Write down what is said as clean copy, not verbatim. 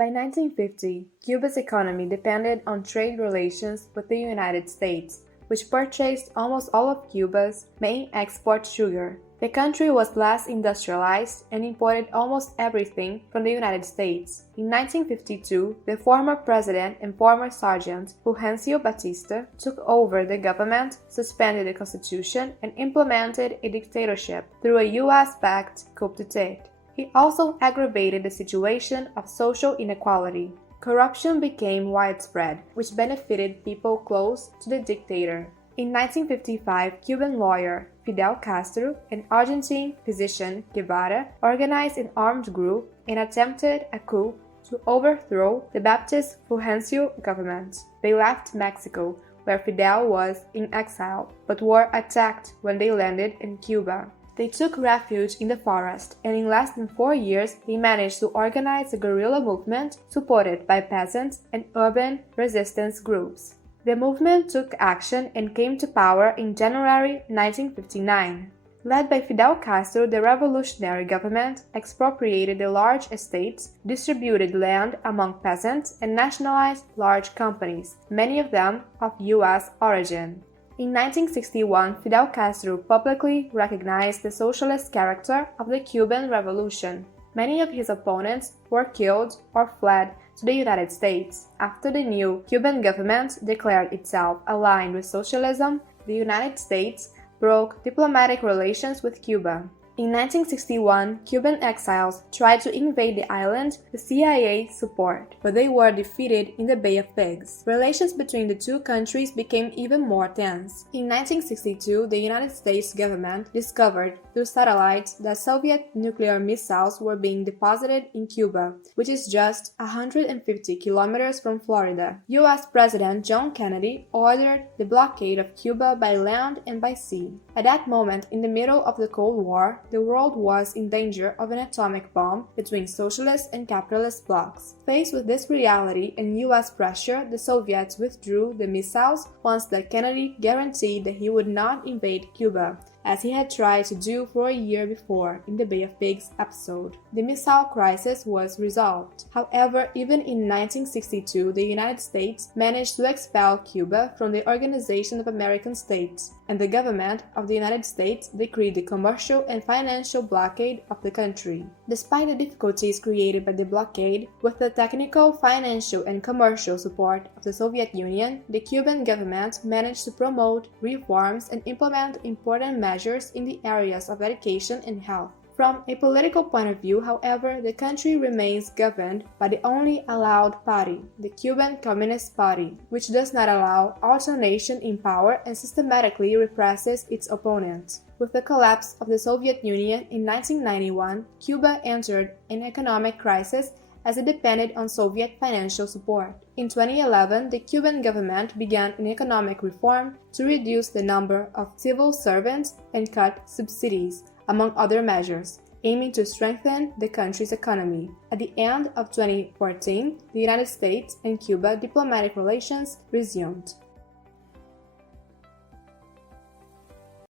By 1950, Cuba's economy depended on trade relations with the United States, which purchased almost all of Cuba's main export sugar. The country was less industrialized and imported almost everything from the United States. In 1952, the former president and former sergeant Fulgencio Batista took over the government, suspended the constitution, and implemented a dictatorship through a U.S.-backed coup d'etat. He also aggravated the situation of social inequality. Corruption became widespread, which benefited people close to the dictator. In 1955, Cuban lawyer Fidel Castro and Argentine physician Guevara organized an armed group and attempted a coup to overthrow the Baptist Fulgencio government. They left Mexico, where Fidel was in exile, but were attacked when they landed in Cuba. They took refuge in the forest, and in less than 4 years they managed to organize a guerrilla movement supported by peasants and urban resistance groups. The movement took action and came to power in January 1959. Led by Fidel Castro, the revolutionary government expropriated the large estates, distributed land among peasants, and nationalized large companies, many of them of U.S. origin. In 1961, Fidel Castro publicly recognized the socialist character of the Cuban Revolution. Many of his opponents were killed or fled to the United States. After the new Cuban government declared itself aligned with socialism, the United States broke diplomatic relations with Cuba. In 1961, Cuban exiles tried to invade the island with CIA support, but they were defeated in the Bay of Pigs. Relations between the two countries became even more tense. In 1962, the United States government discovered through satellites that Soviet nuclear missiles were being deposited in Cuba, which is just 150 kilometers from Florida. U.S. President John Kennedy ordered the blockade of Cuba by land and by sea. At that moment, in the middle of the Cold War, the world was in danger of an atomic bomb between socialist and capitalist blocs. Faced with this reality and U.S. pressure, the Soviets withdrew the missiles once that Kennedy guaranteed that he would not invade Cuba, as he had tried to do for a year before in the Bay of Pigs episode. The missile crisis was resolved. However, even in 1962, the United States managed to expel Cuba from the Organization of American States, and the government of the United States decreed the commercial and financial blockade of the country. Despite the difficulties created by the blockade, with the technical, financial, and commercial support of the Soviet Union, the Cuban government managed to promote reforms and implement important measures in the areas of education and health. From a political point of view, however, the country remains governed by the only allowed party, the Cuban Communist Party, which does not allow alternation in power and systematically represses its opponents. With the collapse of the Soviet Union in 1991, Cuba entered an economic crisis as it depended on Soviet financial support. In 2011, the Cuban government began an economic reform to reduce the number of civil servants and cut subsidies, among other measures, aiming to strengthen the country's economy. At the end of 2014, the United States and Cuba diplomatic relations resumed.